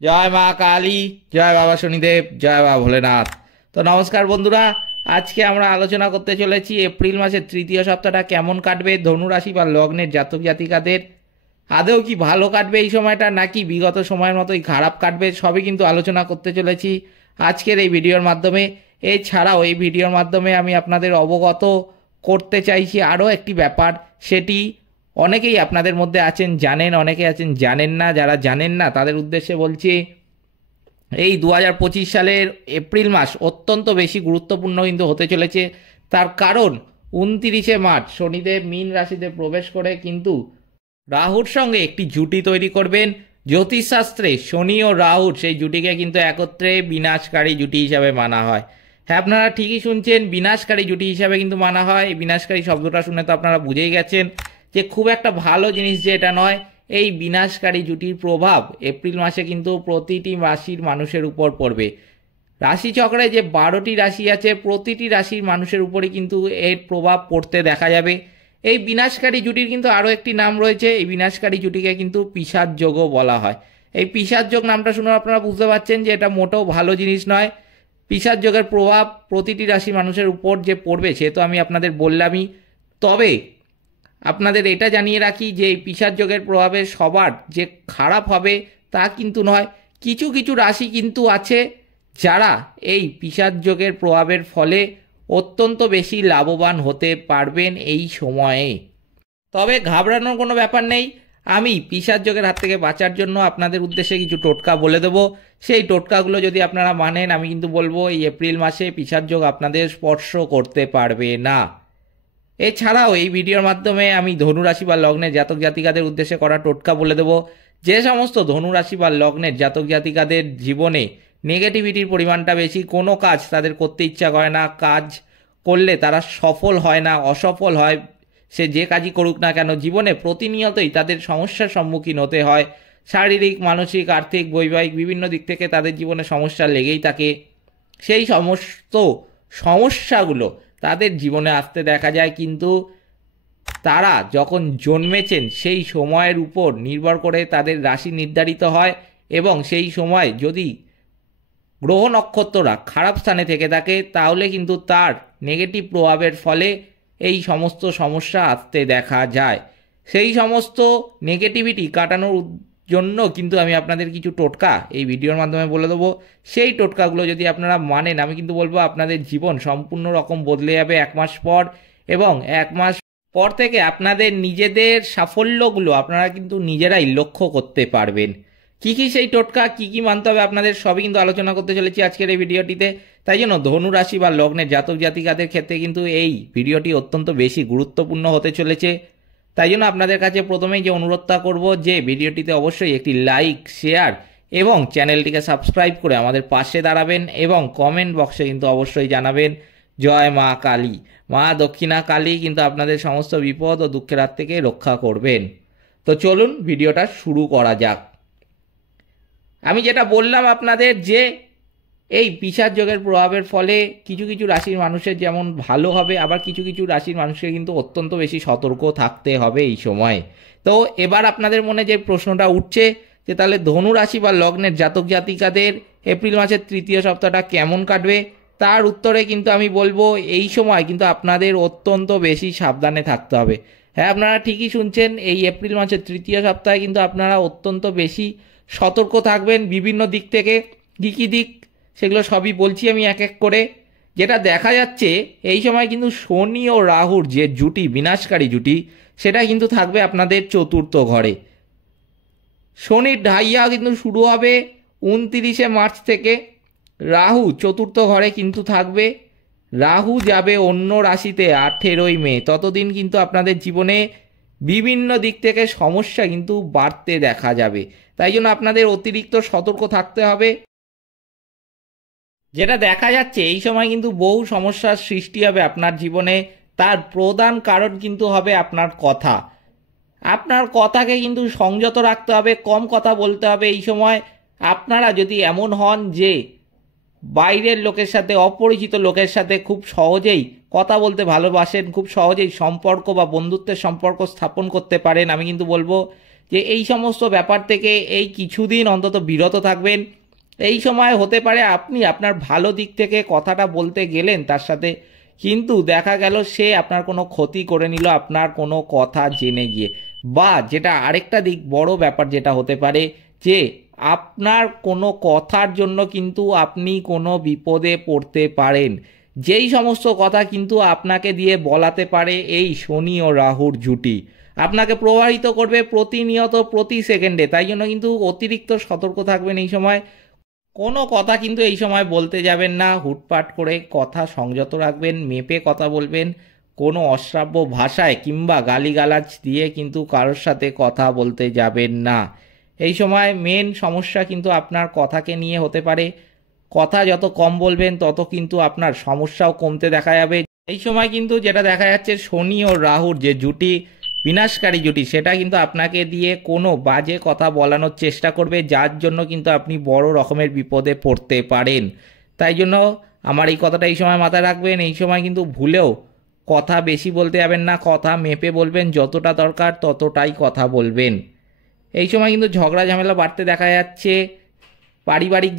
জয় মা কালী, জয় বাবা শনিদেব, জয় বাবা ভোলেনাথ। তো নমস্কার বন্ধুরা, আজকে আমরা আলোচনা করতে চলেছি এপ্রিল মাসের তৃতীয় সপ্তাহটা কেমন কাটবে ধনুরাশি বা লগ্নের জাতক জাতিকাদের। আদৌ কি ভালো কাটবে এই সময়টা, নাকি বিগত সময়ের মতোই খারাপ কাটবে, সবই কিন্তু আলোচনা করতে চলেছি আজকের এই ভিডিওর মাধ্যমে। এছাড়াও এই ভিডিওর মাধ্যমে আমি আপনাদের অবগত করতে চাইছি আরও একটি ব্যাপার, সেটি অনেকেই আপনাদের মধ্যে আছেন জানেন, অনেকে আছেন জানেন না। যারা জানেন না তাদের উদ্দেশ্যে বলছি, এই 2025 সালের এপ্রিল মাস অত্যন্ত বেশি গুরুত্বপূর্ণ কিন্তু হতে চলেছে। তার কারণ 29শে মার্চ শনিদেব মীন রাশিতে প্রবেশ করে কিন্তু রাহুর সঙ্গে একটি জুটি তৈরি করবেন। জ্যোতিষশাস্ত্রে শনি ও রাহুর সেই জুটিকে কিন্তু একত্রে বিনাশকারী জুটি হিসাবে মানা হয়। হ্যাঁ, আপনারা ঠিকই শুনছেন, বিনাশকারী জুটি হিসাবে কিন্তু মানা হয়। এই বিনাশকারী শব্দটা শুনে তো আপনারা বুঝেই গেছেন যে খুব একটা ভালো জিনিস যে এটা নয়। এই বিনাশকারী জুটির প্রভাব এপ্রিল মাসে কিন্তু প্রতিটি রাশির মানুষের উপর পড়বে। রাশিচক্রে যে 12টি রাশি আছে, প্রতিটি রাশির মানুষের উপরই কিন্তু এর প্রভাব পড়তে দেখা যাবে। এই বিনাশকারী জুটির কিন্তু আরও একটি নাম রয়েছে। এই বিনাশকারী জুটিকে কিন্তু পিশাচ যোগও বলা হয়। এই পিশাচ যোগ নামটা শুনে আপনারা বুঝতে পারছেন যে এটা মোটেও ভালো জিনিস নয়। পিশাচ যোগের প্রভাব প্রতিটি রাশি মানুষের উপর যে পড়বে সে তো আমি আপনাদের বললামই। তবে আপনাদের এটা জানিয়ে রাখি যে এই পিশাচ যোগের প্রভাবে সবার যে খারাপ হবে তা কিন্তু নয়। কিছু কিছু রাশি কিন্তু আছে যারা এই পিশাচ যোগের প্রভাবের ফলে অত্যন্ত বেশি লাভবান হতে পারবেন এই সময়ে। তবে ঘাবড়ানোর কোনো ব্যাপার নেই। আমি পিশাচ যোগের হাত থেকে বাঁচার জন্য আপনাদের উদ্দেশ্যে কিছু টোটকা বলে দেবো। সেই টোটকাগুলো যদি আপনারা মানেন, আমি কিন্তু বলবো এই এপ্রিল মাসে পিশাচ যোগ আপনাদের স্পর্শ করতে পারবে না। এছাড়াও এই ভিডিওর মাধ্যমে আমি ধনুরাশি বা লগ্নের জাতক জাতিকাদের উদ্দেশ্যে করা টোটকা বলে দেব। যে সমস্ত ধনুরাশি বা লগ্নের জাতক জাতিকাদের জীবনে নেগেটিভিটির পরিমাণটা বেশি, কোনো কাজ তাদের করতে ইচ্ছা করে না, কাজ করলে তারা সফল হয় না, অসফল হয়, সে যে কাজই করুক না কেন জীবনে প্রতিনিয়তই তাদের সমস্যার সম্মুখীন হতে হয়। শারীরিক, মানসিক, আর্থিক, বৈবাহিক বিভিন্ন দিক থেকে তাদের জীবনে সমস্যা লেগেই থাকে। সেই সমস্ত সমস্যাগুলো তাদের জীবনে আসতে দেখা যায়, কিন্তু তারা যখন জন্মেছেন সেই সময়ের উপর নির্ভর করে তাদের রাশি নির্ধারিত হয়। এবং সেই সময় যদি গ্রহ নক্ষত্ররা খারাপ স্থানে থেকে থাকে তাহলে কিন্তু তার নেগেটিভ প্রভাবের ফলে এই সমস্ত সমস্যা আসতে দেখা যায়। সেই সমস্ত নেগেটিভিটি কাটানোর জন্য কিন্তু আমি আপনাদের কিছু টোটকা এই ভিডিওর মাধ্যমে বলে দেবো। সেই টোটকাগুলো যদি আপনারা মানেন, আমি কিন্তু বলবো আপনাদের জীবন সম্পূর্ণ রকম বদলে যাবে 1 মাস পর। এবং 1 মাস পর থেকে আপনাদের নিজেদের সাফল্যগুলো আপনারা কিন্তু নিজেরাই লক্ষ্য করতে পারবেন। কী কী সেই টোটকা, কী কী মানতে হবে আপনাদের, সবই কিন্তু আলোচনা করতে চলেছি আজকের এই ভিডিওটিতে। তাই জন্য ধনুরাশি বা লগ্নের জাতক জাতিকাদের ক্ষেত্রে কিন্তু এই ভিডিওটি অত্যন্ত বেশি গুরুত্বপূর্ণ হতে চলেছে। তাই জন্য আপনাদের কাছে প্রথমেই যে অনুরোধটা করব যে ভিডিওটিতে অবশ্যই একটি লাইক, শেয়ার এবং চ্যানেলটিকে সাবস্ক্রাইব করে আমাদের পাশে দাঁড়াবেন। এবং কমেন্ট বক্সে কিন্তু অবশ্যই জানাবেন জয় মা কালী। মা দক্ষিণা কালী কিন্তু আপনাদের সমস্ত বিপদ ও দুঃখের হাত থেকে রক্ষা করবেন। তো চলুন ভিডিওটা শুরু করা যাক। আমি যেটা বললাম আপনাদের যে এই পিশাচ যোগের প্রভাবের ফলে কিছু কিছু রাশির মানুষের যেমন ভালো হবে, আবার কিছু কিছু রাশির মানুষকে কিন্তু অত্যন্ত বেশি সতর্ক থাকতে হবে এই সময়। তো এবার আপনাদের মনে যে প্রশ্নটা উঠছে যে তাহলে ধনু রাশি বা লগ্নের জাতক জাতিকাদের এপ্রিল মাসের তৃতীয় সপ্তাহটা কেমন কাটবে, তার উত্তরে কিন্তু আমি বলবো এই সময় কিন্তু আপনাদের অত্যন্ত বেশি সাবধানে থাকতে হবে। হ্যাঁ, আপনারা ঠিকই শুনছেন, এই এপ্রিল মাসের তৃতীয় সপ্তাহে কিন্তু আপনারা অত্যন্ত বেশি সতর্ক থাকবেন বিভিন্ন দিক থেকে। কী কী দিক সেগুলো সবই বলছি আমি এক এক করে। যেটা দেখা যাচ্ছে এই সময় কিন্তু শনি ও রাহুর যে জুটি, বিনাশকারী জুটি, সেটা কিন্তু থাকবে আপনাদের চতুর্থ ঘরে। শনির ঢাইয়া কিন্তু শুরু হবে 29শে মার্চ থেকে। রাহু চতুর্থ ঘরে কিন্তু থাকবে। রাহু যাবে অন্য রাশিতে 18ই মে। ততদিন কিন্তু আপনাদের জীবনে বিভিন্ন দিক থেকে সমস্যা কিন্তু বাড়তে দেখা যাবে। তাই জন্য আপনাদের অতিরিক্ত সতর্ক থাকতে হবে। যেটা দেখা যাচ্ছে এই সময় কিন্তু বহু সমস্যার সৃষ্টি হবে আপনার জীবনে। তার প্রধান কারণ কিন্তু হবে আপনার কথা। আপনার কথাকে কিন্তু সংযত রাখতে হবে, কম কথা বলতে হবে এই সময়। আপনারা যদি এমন হন যে বাইরের লোকের সাথে, অপরিচিত লোকের সাথে খুব সহজেই কথা বলতে ভালোবাসেন, খুব সহজেই সম্পর্ক বা বন্ধুত্বের সম্পর্ক স্থাপন করতে পারেন, আমি কিন্তু বলবো যে এই সমস্ত ব্যাপার থেকে এই কিছুদিন অন্তত বিরত থাকবেন। এই সময় হতে পারে আপনি আপনার ভালো দিক থেকে কথাটা বলতে গেলেন তার সাথে, কিন্তু দেখা গেল সে আপনার কোনো ক্ষতি করে নিল আপনার কোনো কথা জেনে গিয়ে। বা যেটা আরেকটা দিক বড় ব্যাপার যেটা হতে পারে যে আপনার কোনো কথার জন্য কিন্তু আপনি কোনো বিপদে পড়তে পারেন। যেই সমস্ত কথা কিন্তু আপনাকে দিয়ে বলাতে পারে এই শনি ও রাহুর জুটি, আপনাকে প্রভাবিত করবে প্রতিনিয়ত প্রতি সেকেন্ডে। তাই জন্য কিন্তু অতিরিক্ত সতর্ক থাকবেন এই সময়। কোনো কথা কিন্তু এই সময় বলতে যাবেন না, হুটপাট করে কথা সংযত রাখবেন, মেপে কথা বলবেন। কোনো অশ্রাব্য ভাষায় কিংবা গালিগালাজ দিয়ে কিন্তু কারোর সাথে কথা বলতে যাবেন না। এই সময় মেন সমস্যা কিন্তু আপনার কথাকে নিয়ে হতে পারে। কথা যত কম বলবেন তত কিন্তু আপনার সমস্যাও কমতে দেখা যাবে। এই সময় কিন্তু যেটা দেখা যাচ্ছে শনি ও রাহুর যে জুটি, বিনাশকারী জুটি, সেটা কিন্তু আপনাকে দিয়ে কোনো বাজে কথা বলানোর চেষ্টা করবে, যার জন্য কিন্তু আপনি বড় রকমের বিপদে পড়তে পারেন। তাই জন্য আমার এই কথাটা এই সময় মাথায় রাখবেন। এই সময় কিন্তু ভুলেও কথা বেশি বলতে যাবেন না, কথা মেপে বলবেন, যতটা দরকার ততটাই কথা বলবেন। এই সময় কিন্তু ঝগড়া ঝামেলা বাড়তে দেখা যাচ্ছে পারিবারিক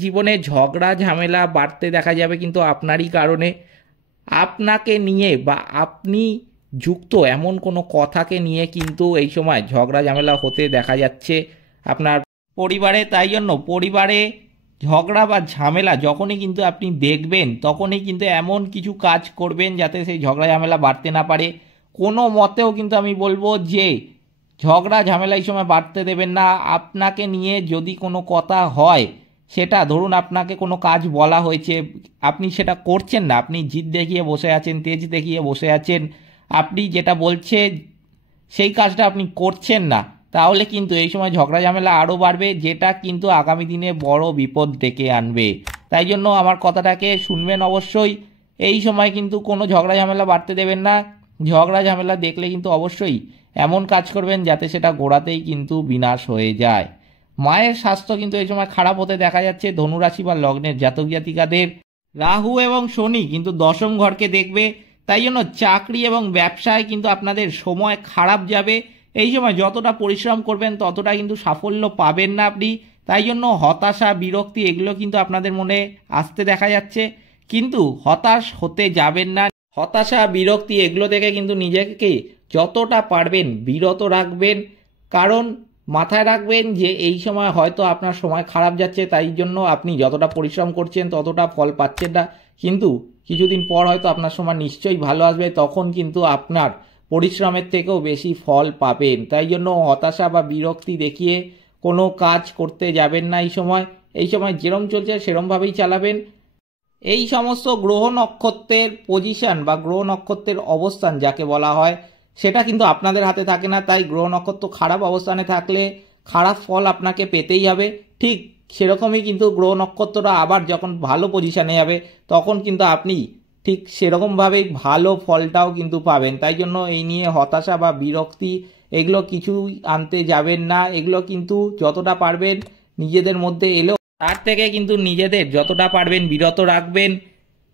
জীবনে ঝগড়া ঝামেলা বাড়তে দেখা যাবে কিন্তু আপনারই কারণে। আপনাকে নিয়ে বা আপনি যুক্ত এমন কোনো কথাকে নিয়ে কিন্তু এই সময় ঝগড়া ঝামেলা হতে দেখা যাচ্ছে আপনার পরিবারে। তাই জন্য পরিবারে ঝগড়া বা ঝামেলা যখনই কিন্তু আপনি দেখবেন তখনই কিন্তু এমন কিছু কাজ করবেন যাতে সেই ঝগড়া ঝামেলা বাড়তে না পারে। কোনো মতেও কিন্তু আমি বলবো যে ঝগড়া ঝামেলা এই সময় বাড়তে দেবেন না। আপনাকে নিয়ে যদি কোনো কথা হয়, সেটা ধরুন আপনাকে কোনো কাজ বলা হয়েছে, আপনি সেটা করছেন না, আপনি জিদ দেখিয়ে বসে আছেন, তেজ দেখিয়ে বসে আছেন, আপনি যেটা বলছে সেই কাজটা আপনি করছেন না, তাহলে কিন্তু এই সময় ঝগড়া ঝামেলা আরও বাড়বে, যেটা কিন্তু আগামী দিনে বড় বিপদ ডেকে আনবে। তাই জন্য আমার কথাটাকে শুনবেন অবশ্যই। এই সময় কিন্তু কোনো ঝগড়া ঝামেলা বাড়তে দেবেন না। ঝগড়া ঝামেলা দেখলে কিন্তু অবশ্যই এমন কাজ করবেন যাতে সেটা গোড়াতেই কিন্তু বিনাশ হয়ে যায়। মায়ের স্বাস্থ্য কিন্তু এই সময় খারাপ হতে দেখা যাচ্ছে ধনুরাশি বা লগ্নের জাতক জাতিকাদের। রাহু এবং শনি কিন্তু দশম ঘরকে দেখবে, তাই জন্য চাকরি এবং ব্যবসায় কিন্তু আপনাদের সময় খারাপ যাবে। এই সময় যতটা পরিশ্রম করবেন ততটা কিন্তু সাফল্য পাবেন না আপনি। তাই জন্য হতাশা বিরক্তি এগুলো কিন্তু আপনাদের মনে আসতে দেখা যাচ্ছে, কিন্তু হতাশ হতে যাবেন না। হতাশা বিরক্তি এগুলো থেকে কিন্তু নিজেকে যতটা পারবেন বিরত রাখবেন, কারণ মাথায় রাখবেন যে এই সময় হয়তো আপনার সময় খারাপ যাচ্ছে, তাই জন্য আপনি যতটা পরিশ্রম করছেন ততটা ফল পাচ্ছেন না, কিন্তু কিছুদিন পর হয়তো আপনার সময় নিশ্চয়ই ভালো আসবে, তখন কিন্তু আপনার পরিশ্রমের থেকেও বেশি ফল পাবেন। তাই জন্য হতাশা বা বিরক্তি দেখিয়ে কোনো কাজ করতে যাবেন না এই সময় যেরম চলছে সেরমভাবেই চালাবেন। এই সমস্ত গ্রহ নক্ষত্রের পজিশন বা গ্রহ নক্ষত্রের অবস্থান যাকে বলা হয়, সেটা কিন্তু আপনাদের হাতে থাকে না। তাই গ্রহ নক্ষত্র খারাপ অবস্থানে থাকলে খারাপ ফল আপনাকে পেতেই হবে। ঠিক সেরকমই কিন্তু গ্রহ নক্ষত্রটা আবার যখন ভালো পজিশনে যাবে তখন কিন্তু আপনি ঠিক সেরকমভাবেই ভালো ফলটাও কিন্তু পাবেন। তাই জন্য এই নিয়ে হতাশা বা বিরক্তি এগুলো কিছুই আনতে যাবেন না। এগুলো কিন্তু যতটা পারবেন নিজেদের মধ্যে এলেও তার থেকে কিন্তু নিজেদের যতটা পারবেন বিরত রাখবেন।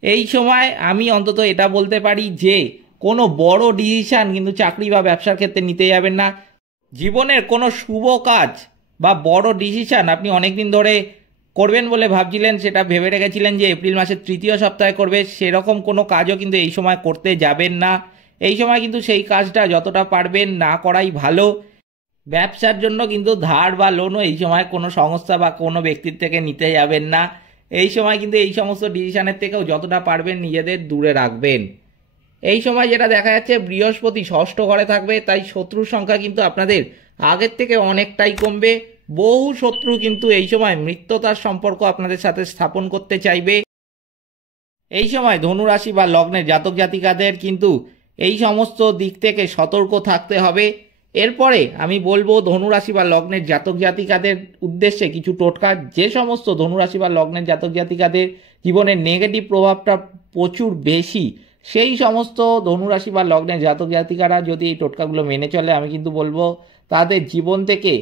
এই সময় আমি অন্তত এটা বলতে পারি যে কোনো বড় ডিসিশান কিন্তু চাকরি বা ব্যবসার ক্ষেত্রে নিতে যাবেন না। জীবনের কোনো শুভ কাজ বা বড় ডিসিশান আপনি অনেকদিন ধরে করবেন বলে ভাবছিলেন, সেটা ভেবে রেখেছিলেন যে এপ্রিল মাসের তৃতীয় সপ্তাহে করবে, সেরকম কোনো কাজও কিন্তু এই সময় করতে যাবেন না। এই সময় কিন্তু সেই কাজটা যতটা পারবেন না করাই ভালো। ব্যবসার জন্য কিন্তু ধার বা লোনও এই সময় কোনো সংস্থা বা কোনো ব্যক্তির থেকে নিতে যাবেন না। এই সময় কিন্তু এই সমস্ত ডিসিশনের থেকেও যতটা পারবেন নিজেদের দূরে রাখবেন। এই সময় যেটা দেখা যাচ্ছে বৃহস্পতি ষষ্ঠ ঘরে থাকবে, তাই শত্রুর সংখ্যা কিন্তু আপনাদের আগের থেকে অনেকটাই কমবে। বহু শত্রু কিন্তু এই সময় মিত্রতার সম্পর্ক আপনাদের সাথে স্থাপন করতে চাইবে। এই সময় ধনুরাশি বা লগ্নের জাতক জাতিকাদের কিন্তু এই সমস্ত দিক থেকে সতর্ক থাকতে হবে। এরপরে আমি বলবো ধনুরাশি বা লগ্নের জাতক জাতিকাদের উদ্দেশ্যে কিছু টোটকা। যে সমস্ত ধনুরাশি বা লগ্নের জাতক জাতিকাদের জীবনের নেগেটিভ প্রভাবটা প্রচুর বেশি, সেই সমস্ত ধনুরাশি বা লগ্নের জাতক জাতিকারা যদি এই টোটকাগুলো মেনে চলে, আমি কিন্তু বলবো তাদের জীবন থেকে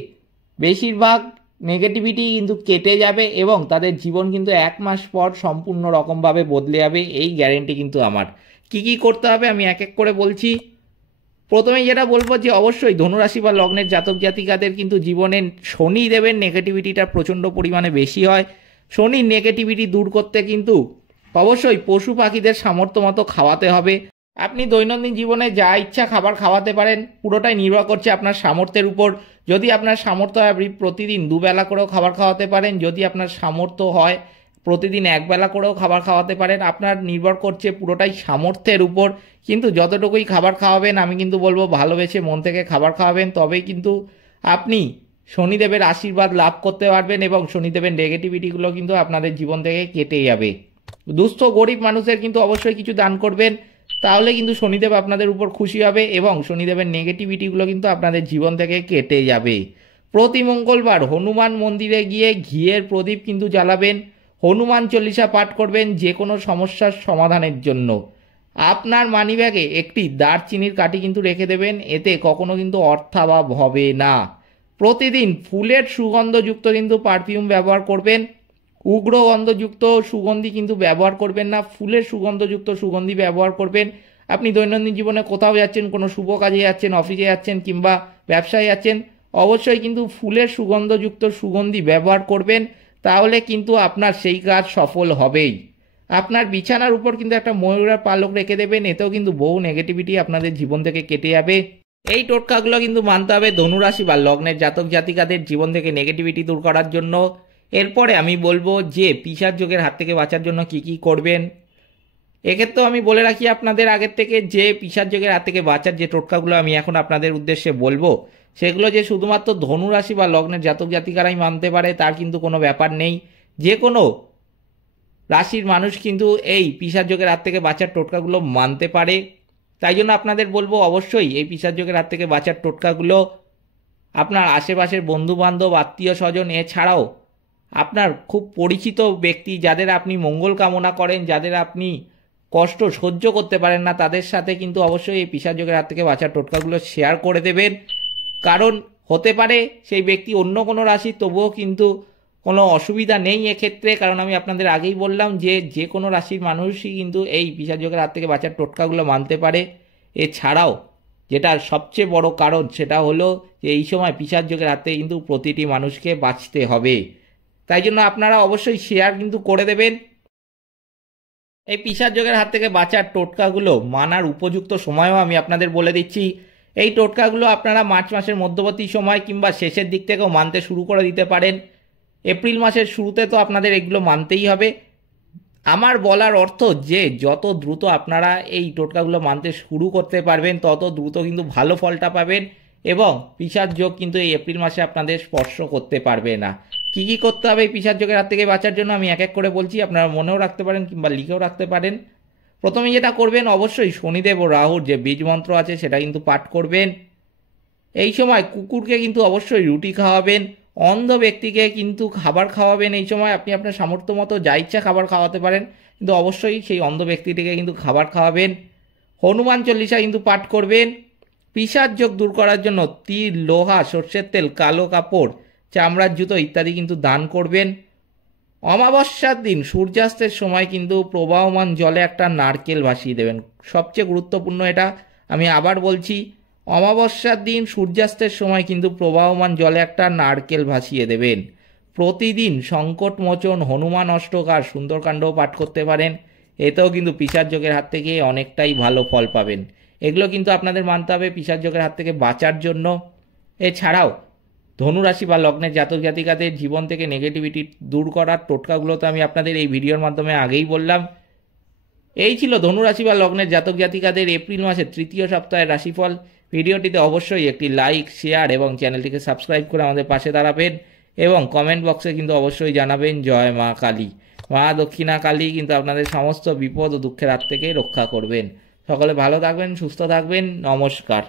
বেশিরভাগ নেগেটিভিটি কিন্তু কেটে যাবে এবং তাদের জীবন কিন্তু 1 মাস পর সম্পূর্ণ রকমভাবে বদলে যাবে। এই গ্যারেন্টি কিন্তু আমার। কি কি করতে হবে আমি এক এক করে বলছি। প্রথমেই যেটা বলবো যে অবশ্যই ধনুরাশি বা লগ্নের জাতক জাতিকাদের কিন্তু জীবনে শনি দেবের নেগেটিভিটিটা প্রচণ্ড পরিমাণে বেশি হয়। শনির নেগেটিভিটি দূর করতে কিন্তু অবশ্যই পশু পাখিদের সামর্থ্য মতো খাওয়াতে হবে। আপনি দৈনন্দিন জীবনে যা ইচ্ছা খাবার খাওয়াতে পারেন, পুরোটাই নির্ভর করছে আপনার সামর্থ্যের উপর। যদি আপনার সামর্থ্য হয় আপনি প্রতিদিন দুবেলা করেও খাবার খাওয়াতে পারেন, যদি আপনার সামর্থ্য হয় প্রতিদিন একবেলা করেও খাবার খাওয়াতে পারেন। আপনার নির্ভর করছে পুরোটাই সামর্থ্যের উপর। কিন্তু যতটুকুই খাবার খাওয়াবেন আমি কিন্তু বলবো ভালোবেসে মন থেকে খাবার খাওয়াবেন, তবেই কিন্তু আপনি শনিদেবের আশীর্বাদ লাভ করতে পারবেন এবং শনিদেবের নেগেটিভিটিগুলো কিন্তু আপনাদের জীবন থেকে কেটে যাবে। দুস্থ গরিব মানুষের কিন্তু অবশ্যই কিছু দান করবেন, তাহলে কিন্তু শনিদেব আপনাদের উপর খুশি হবে এবং শনিদেবের নেগেটিভিটিগুলো কিন্তু আপনাদের জীবন থেকে কেটে যাবে। প্রতি মঙ্গলবার হনুমান মন্দিরে গিয়ে ঘিয়ের প্রদীপ কিন্তু জ্বালাবেন, হনুমান চল্লিশা পাঠ করবেন যে কোনো সমস্যার সমাধানের জন্য। আপনার মানিব্যাগে একটি দারচিনির কাঠি কিন্তু রেখে দেবেন, এতে কখনো কিন্তু অর্থাভাব হবে না। প্রতিদিন ফুলের সুগন্ধযুক্ত কিন্তু পারফিউম ব্যবহার করবেন, উগ্র গন্ধযুক্ত সুগন্ধি কিন্তু ব্যবহার করবেন না, ফুলের সুগন্ধযুক্ত সুগন্ধি ব্যবহার করবেন। আপনি দৈনন্দিন জীবনে কোথাও যাচ্ছেন, কোনো শুভ কাজে যাচ্ছেন, অফিসে যাচ্ছেন কিংবা ব্যবসায় যাচ্ছেন, অবশ্যই কিন্তু ফুলের সুগন্ধযুক্ত সুগন্ধি ব্যবহার করবেন, তাহলে কিন্তু আপনার সেই কাজ সফল হবেই। আপনার বিছানার উপর কিন্তু একটা ময়ূরের পালক রেখে দেবেন, এতেও কিন্তু বহু নেগেটিভিটি আপনাদের জীবন থেকে কেটে যাবে। এই টোটকাগুলো কিন্তু মানতে হবে ধনুরাশি বা লগ্নের জাতক জাতিকাদের জীবন থেকে নেগেটিভিটি দূর করার জন্য। এরপরে আমি বলবো যে পিশাচ যোগের হাত থেকে বাঁচার জন্য কি কি করবেন। এক্ষেত্রেও আমি বলে রাখি আপনাদের আগের থেকে যে পিশাচ যোগের হাত থেকে বাঁচার যে টোটকাগুলো আমি এখন আপনাদের উদ্দেশ্যে বলবো, সেগুলো যে শুধুমাত্র ধনুরাশি বা লগ্নের জাতক জাতিকারাই মানতে পারে তার কিন্তু কোনো ব্যাপার নেই। যে কোনো রাশির মানুষ কিন্তু এই পিশাচ যোগের হাত থেকে বাঁচার টোটকাগুলো মানতে পারে। তাই জন্য আপনাদের বলবো অবশ্যই এই পিশাচ যোগের হাত থেকে বাঁচার টোটকাগুলো আপনার আশেপাশের বন্ধুবান্ধব, আত্মীয় স্বজন, এছাড়াও আপনার খুব পরিচিত ব্যক্তি যাদের আপনি মঙ্গল কামনা করেন, যাদের আপনি কষ্ট সহ্য করতে পারেন না, তাদের সাথে কিন্তু অবশ্যই এই পিশাচ যোগের হাত থেকে বাঁচার টোটকাগুলো শেয়ার করে দেবেন। কারণ হতে পারে সেই ব্যক্তি অন্য কোনো রাশি, তবুও কিন্তু কোনো অসুবিধা নেই এক্ষেত্রে। কারণ আমি আপনাদের আগেই বললাম যে কোনো রাশির মানুষই কিন্তু এই পিশাচ যোগের হাত থেকে বাঁচার টোটকাগুলো মানতে পারে। এছাড়াও যেটা সবচেয়ে বড় কারণ সেটা হলো যে এই সময় পিশাচ যোগের হাত থেকে কিন্তু প্রতিটি মানুষকে বাঁচতে হবে। তাই জন্য আপনারা অবশ্যই শেয়ার কিন্তু করে দেবেন। এই পিশাচ যোগের হাত থেকে বাঁচার টোটকাগুলো মানার উপযুক্ত সময়ও আমি আপনাদের বলে দিচ্ছি। এই টোটকাগুলো আপনারা মার্চ মাসের মধ্যবর্তী সময় কিংবা শেষের দিক থেকেও মানতে শুরু করে দিতে পারেন। এপ্রিল মাসের শুরুতে তো আপনাদের এগুলো মানতেই হবে। আমার বলার অর্থ যে যত দ্রুত আপনারা এই টোটকাগুলো মানতে শুরু করতে পারবেন তত দ্রুত কিন্তু ভালো ফলটা পাবেন এবং পিশাচ যোগ কিন্তু এই এপ্রিল মাসে আপনাদের স্পর্শ করতে পারবে না। কি কি করতে হবে এই পিশাচ যোগের হাত থেকে বাঁচার জন্য আমি এক এক করে বলছি, আপনারা মনেও রাখতে পারেন কিংবা লিখেও রাখতে পারেন। প্রথমে যেটা করবেন অবশ্যই শনিদেব ও রাহুর যে বীজ মন্ত্র আছে সেটা কিন্তু পাঠ করবেন। এই সময় কুকুরকে কিন্তু অবশ্যই রুটি খাওয়াবেন, অন্ধ ব্যক্তিকে কিন্তু খাবার খাওয়াবেন। এই সময় আপনি আপনার সামর্থ্য মতো যা ইচ্ছা খাবার খাওয়াতে পারেন, কিন্তু অবশ্যই সেই অন্ধ ব্যক্তিটিকে কিন্তু খাবার খাওয়াবেন। হনুমান চল্লিশা কিন্তু পাঠ করবেন। পিশাচ যোগ দূর করার জন্য তিল, লোহা, সর্ষের তেল, কালো কাপড়, চামড়ার জুতো ইত্যাদি কিন্তু দান করবেন। অমাবস্যার দিন সূর্যাস্তের সময় কিন্তু প্রবাহমান জলে একটা নারকেল ভাসিয়ে দেবেন। সবচেয়ে গুরুত্বপূর্ণ এটা, আমি আবার বলছি, অমাবস্যার দিন সূর্যাস্তের সময় কিন্তু প্রবাহমান জলে একটা নারকেল ভাসিয়ে দেবেন। প্রতিদিন সংকটমোচন, হনুমান অষ্টক আর সুন্দরকাণ্ডও পাঠ করতে পারেন, এতেও কিন্তু পিশাচ যোগের হাত থেকে অনেকটাই ভালো ফল পাবেন। এগুলো কিন্তু আপনাদের মানতে হবে পিশাচ যোগের হাত থেকে বাঁচার জন্য। এছাড়াও ধনুরাশি বা লগ্নের জাতক জাতিকাদের জীবন থেকে নেগেটিভিটি দূর করার টোটকাগুলো তো আমি আপনাদের এই ভিডিওর মাধ্যমে আগেই বললাম। এই ছিল ধনুরাশি বা লগ্নের জাতক জাতিকাদের এপ্রিল মাসের তৃতীয় সপ্তাহের রাশিফল। ভিডিওটিতে অবশ্যই একটি লাইক, শেয়ার এবং চ্যানেলটিকে সাবস্ক্রাইব করে আমাদের পাশে দাঁড়াবেন এবং কমেন্ট বক্সে কিন্তু অবশ্যই জানাবেন জয় মা কালী। মা দক্ষিণা কালী কিন্তু আপনাদের সমস্ত বিপদ ও দুঃখের হাত থেকে রক্ষা করবেন। সকলে ভালো থাকবেন, সুস্থ থাকবেন। নমস্কার।